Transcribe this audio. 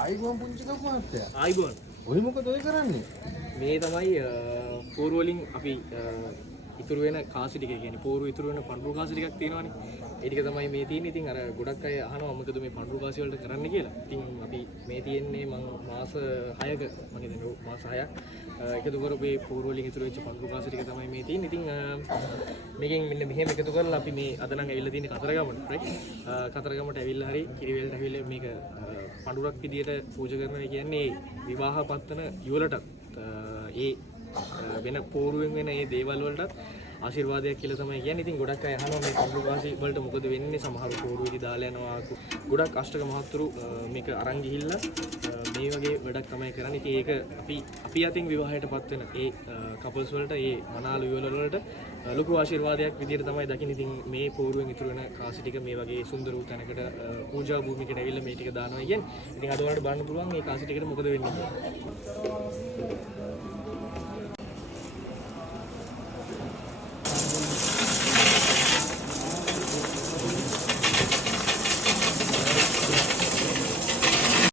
ආයිබෝන් පුංචි කපු මහත්තයා. ආයිබෝන්. ඔය මොකද ඔය කරන්නේ? මේ තමයි පෝරු වලින් අපි ඉතුරු වෙන කාසි ටික කියන්නේ පෝරු ඉතුරු වෙන පඳුරු කාසි ටිකක් තියෙනවානේ. ඒ ටික තමයි මේ තියෙන්නේ. ඉතින් අර ගොඩක් අය අහනවා මොකද මේ පඳුරු කාසි වලට කරන්න කියලා. ඉතින් අපි මේ තියෙන්නේ මම මාස 6ක මම හිතන්නේ මාස 6ක් එකතු කරපු මේ පෝරු වලින් ඉතුරු වෙච්ච පඳුරු කාසි ටික තමයි මේ තියෙන්නේ. ඉතින් මේකෙන් මෙන්න මෙහෙම එකතු කරලා අපි මේ අද නම් ඇවිල්ලා තියෙන්නේ කතරගමට. රයිට්. කතරගමට ඇවිල්ලා හරි කිරිවෙලට ඇවිල්ලා මේක පඳුරක් විදියට පූජා කරනවා කියන්නේ විවාහ පත්තන යුවලටත් ඒ වෙන පෝරුවෙන් වෙන ඒ දේවල් වලටත් ආශිර්වාදයක් කියලා තමයි කියන්නේ. ඉතින් ගොඩක් අය අහනවා මේ පඳුරු කාසි වලට මොකද වෙන්නේ? සමහර පෝරුවේදී දාලා යනවා. ගොඩක් අෂ්ටක මහත්තුරු මේක අරන් ගිහිල්ලා මේ වගේ වැඩක් තමයි කරන්නේ. ඉතින් ඒක අපි අතින් විවාහයටපත් වෙන ඒ කපල්ස් වලට ඒ මනාල යුවල වලට ලොකු ආශිර්වාදයක් විදියට තමයි දකින්න. ඉතින් මේ පෝරුවෙන් ඉතුරු වෙන කාසි ටික මේ වගේ සුන්දර වූ තැනකට පූජා භූමියකට ඇවිල්ලා මේ ටික දානවා කියන්නේ. ඉතින් අද ඔයාලට බලන්න පුළුවන් මේ කාසි ටිකට මොකද වෙන්නේ කියලා.